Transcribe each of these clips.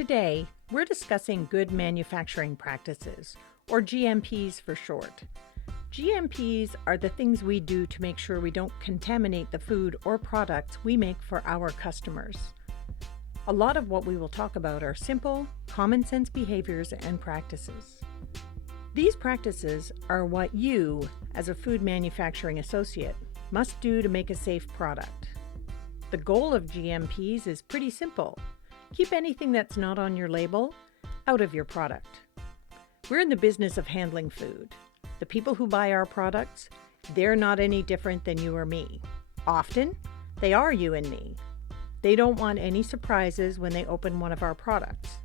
Today, we're discussing good manufacturing practices, or GMPs for short. GMPs are the things we do to make sure we don't contaminate the food or products we make for our customers. A lot of what we will talk about are simple, common sense behaviors and practices. These practices are what you, as a food manufacturing associate, must do to make a safe product. The goal of GMPs is pretty simple. Keep anything that's not on your label out of your product. We're in the business of handling food. The people who buy our products, they're not any different than you or me. Often, they are you and me. They don't want any surprises when they open one of our products.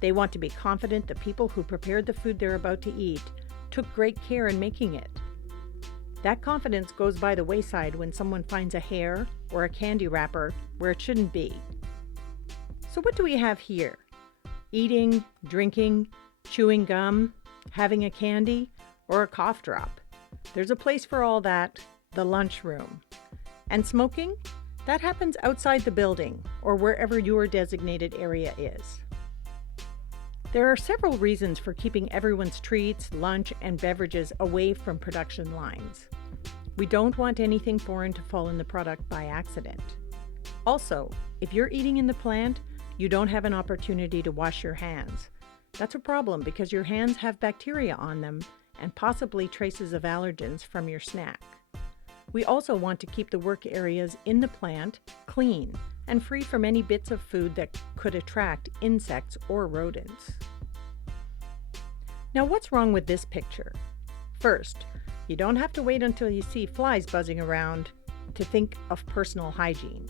They want to be confident the people who prepared the food they're about to eat took great care in making it. That confidence goes by the wayside when someone finds a hair or a candy wrapper where it shouldn't be. So what do we have here? Eating, drinking, chewing gum, having a candy, or a cough drop. There's a place for all that, the lunchroom. And smoking? That happens outside the building or wherever your designated area is. There are several reasons for keeping everyone's treats, lunch, and beverages away from production lines. We don't want anything foreign to fall in the product by accident. Also, if you're eating in the plant, you don't have an opportunity to wash your hands. That's a problem because your hands have bacteria on them and possibly traces of allergens from your snack. We also want to keep the work areas in the plant clean and free from any bits of food that could attract insects or rodents. Now, what's wrong with this picture? First, you don't have to wait until you see flies buzzing around to think of personal hygiene.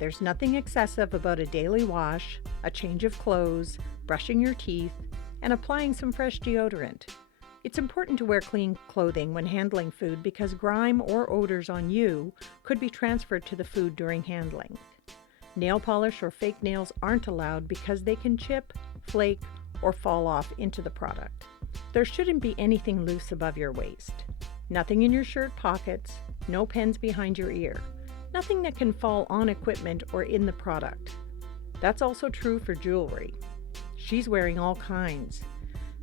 There's nothing excessive about a daily wash, a change of clothes, brushing your teeth, and applying some fresh deodorant. It's important to wear clean clothing when handling food because grime or odors on you could be transferred to the food during handling. Nail polish or fake nails aren't allowed because they can chip, flake, or fall off into the product. There shouldn't be anything loose above your waist. Nothing in your shirt pockets, no pens behind your ear. Nothing that can fall on equipment or in the product. That's also true for jewelry. She's wearing all kinds.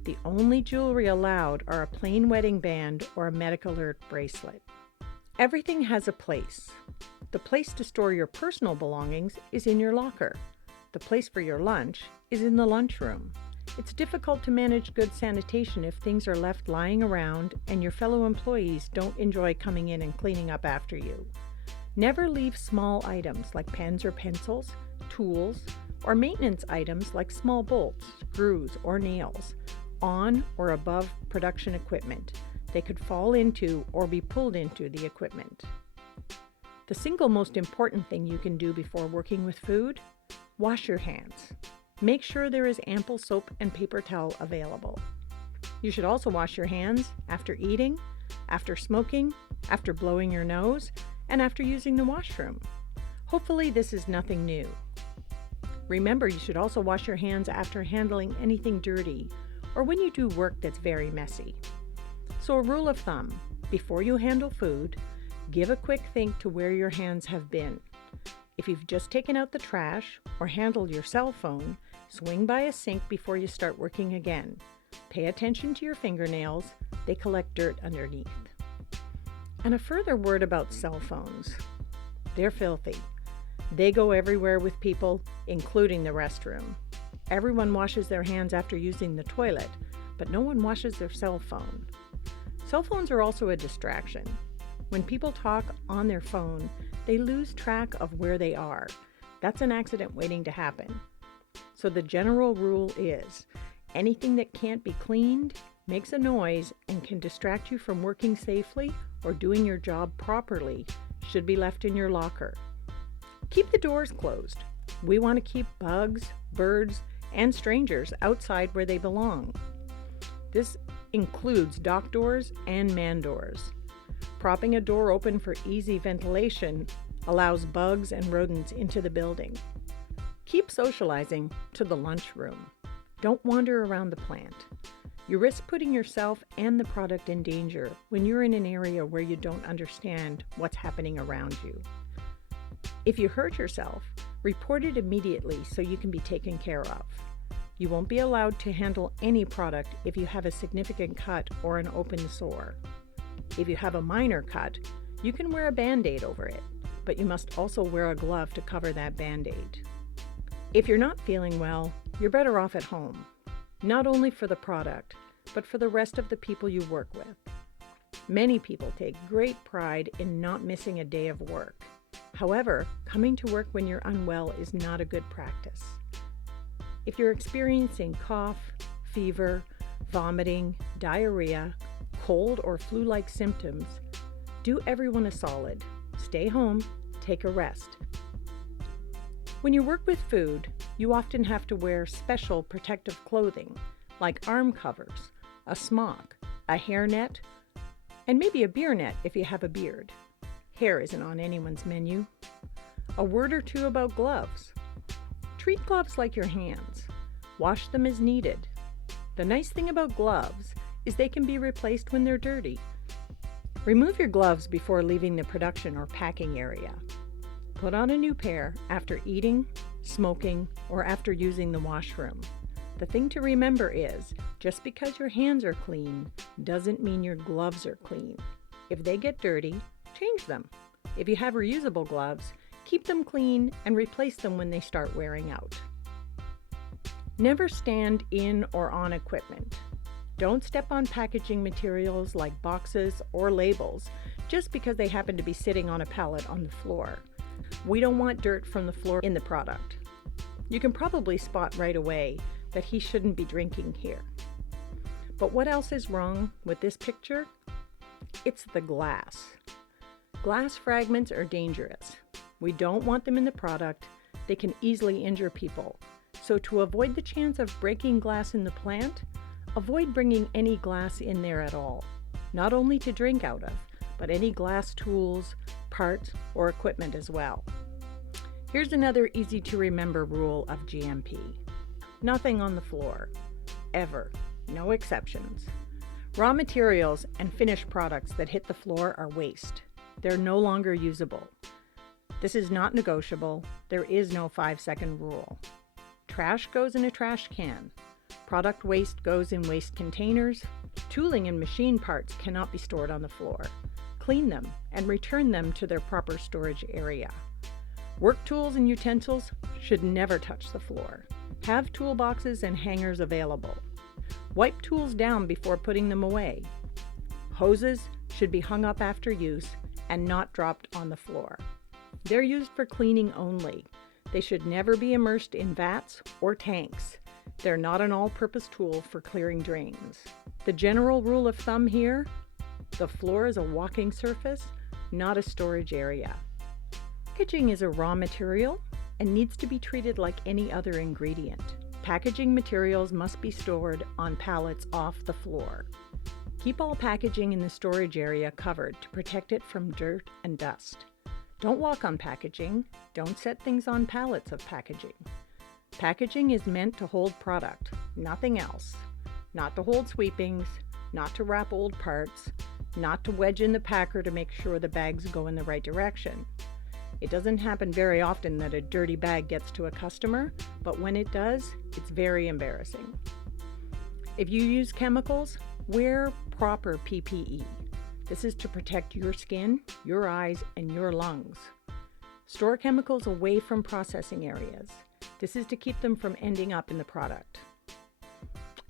The only jewelry allowed are a plain wedding band or a medical alert bracelet. Everything has a place. The place to store your personal belongings is in your locker. The place for your lunch is in the lunchroom. It's difficult to manage good sanitation if things are left lying around and your fellow employees don't enjoy coming in and cleaning up after you. Never leave small items like pens or pencils, tools, or maintenance items like small bolts, screws, or nails on or above production equipment. They could fall into or be pulled into the equipment. The single most important thing you can do before working with food? Wash your hands. Make sure there is ample soap and paper towel available. You should also wash your hands after eating, after smoking, after blowing your nose, and after using the washroom. Hopefully this is nothing new. Remember, you should also wash your hands after handling anything dirty or when you do work that's very messy. So a rule of thumb, before you handle food, give a quick think to where your hands have been. If you've just taken out the trash or handled your cell phone, swing by a sink before you start working again. Pay attention to your fingernails, they collect dirt underneath. And a further word about cell phones. They're filthy. They go everywhere with people, including the restroom. Everyone washes their hands after using the toilet, but no one washes their cell phone. Cell phones are also a distraction. When people talk on their phone, they lose track of where they are. That's an accident waiting to happen. So the general rule is, anything that can't be cleaned makes a noise and can distract you from working safely or doing your job properly should be left in your locker. Keep the doors closed. We want to keep bugs, birds, and strangers outside where they belong. This includes dock doors and man doors. Propping a door open for easy ventilation allows bugs and rodents into the building. Keep socializing to the lunchroom. Don't wander around the plant. You risk putting yourself and the product in danger when you're in an area where you don't understand what's happening around you. If you hurt yourself, report it immediately so you can be taken care of. You won't be allowed to handle any product if you have a significant cut or an open sore. If you have a minor cut, you can wear a Band-Aid over it, but you must also wear a glove to cover that Band-Aid. If you're not feeling well, you're better off at home, not only for the product, but for the rest of the people you work with. Many people take great pride in not missing a day of work. However, coming to work when you're unwell is not a good practice. If you're experiencing cough, fever, vomiting, diarrhea, cold or flu-like symptoms, do everyone a solid. Stay home, take a rest. When you work with food, you often have to wear special protective clothing, like arm covers, a smock, a hairnet, and maybe a beer net if you have a beard. Hair isn't on anyone's menu. A word or two about gloves. Treat gloves like your hands. Wash them as needed. The nice thing about gloves is they can be replaced when they're dirty. Remove your gloves before leaving the production or packing area. Put on a new pair after eating, smoking, or after using the washroom. The thing to remember is, just because your hands are clean doesn't mean your gloves are clean. If they get dirty, change them. If you have reusable gloves, keep them clean and replace them when they start wearing out. Never stand in or on equipment. Don't step on packaging materials like boxes or labels just because they happen to be sitting on a pallet on the floor. We don't want dirt from the floor in the product. You can probably spot right away that he shouldn't be drinking here. But what else is wrong with this picture? It's the glass. Glass fragments are dangerous. We don't want them in the product. They can easily injure people. So to avoid the chance of breaking glass in the plant, avoid bringing any glass in there at all. Not only to drink out of, but any glass tools, parts, or equipment as well. Here's another easy to remember rule of GMP. Nothing on the floor. Ever. No exceptions. Raw materials and finished products that hit the floor are waste. They're no longer usable. This is not negotiable. There is no 5-second rule. Trash goes in a trash can. Product waste goes in waste containers. Tooling and machine parts cannot be stored on the floor. Clean them and return them to their proper storage area. Work tools and utensils should never touch the floor. Have toolboxes and hangers available. Wipe tools down before putting them away. Hoses should be hung up after use and not dropped on the floor. They're used for cleaning only. They should never be immersed in vats or tanks. They're not an all-purpose tool for clearing drains. The general rule of thumb here, the floor is a walking surface, not a storage area. Packaging is a raw material and needs to be treated like any other ingredient. Packaging materials must be stored on pallets off the floor. Keep all packaging in the storage area covered to protect it from dirt and dust. Don't walk on packaging. Don't set things on pallets of packaging. Packaging is meant to hold product, nothing else. Not to hold sweepings, not to wrap old parts, not to wedge in the packer to make sure the bags go in the right direction. It doesn't happen very often that a dirty bag gets to a customer, but when it does, it's very embarrassing. If you use chemicals, wear proper PPE. This is to protect your skin, your eyes, and your lungs. Store chemicals away from processing areas. This is to keep them from ending up in the product.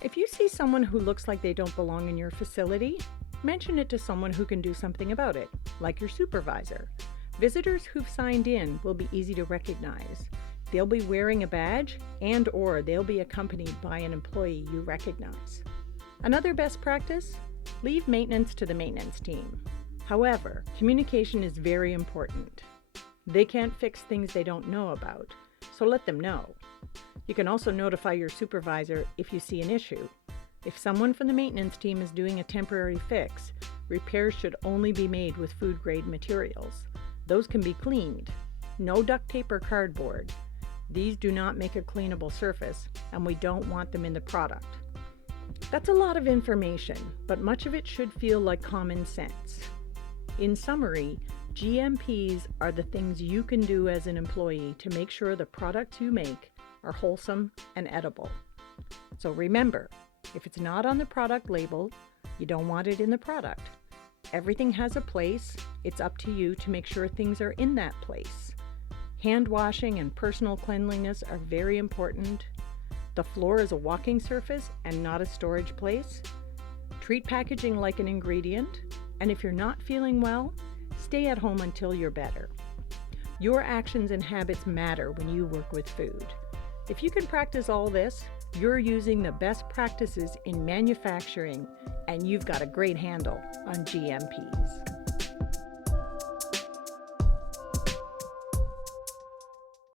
If you see someone who looks like they don't belong in your facility, mention it to someone who can do something about it, like your supervisor. Visitors who've signed in will be easy to recognize. They'll be wearing a badge and/or they'll be accompanied by an employee you recognize. Another best practice? Leave maintenance to the maintenance team. However, communication is very important. They can't fix things they don't know about, so let them know. You can also notify your supervisor if you see an issue. If someone from the maintenance team is doing a temporary fix, repairs should only be made with food-grade materials. Those can be cleaned. No duct tape or cardboard. These do not make a cleanable surface, and we don't want them in the product. That's a lot of information, but much of it should feel like common sense. In summary, GMPs are the things you can do as an employee to make sure the products you make are wholesome and edible. So remember, if it's not on the product label, you don't want it in the product. Everything has a place. It's up to you to make sure things are in that place. Hand washing and personal cleanliness are very important. The floor is a walking surface and not a storage place. Treat packaging like an ingredient. And if you're not feeling well, stay at home until you're better. Your actions and habits matter when you work with food. If you can practice all this, you're using the best practices in manufacturing, and you've got a great handle on GMPs.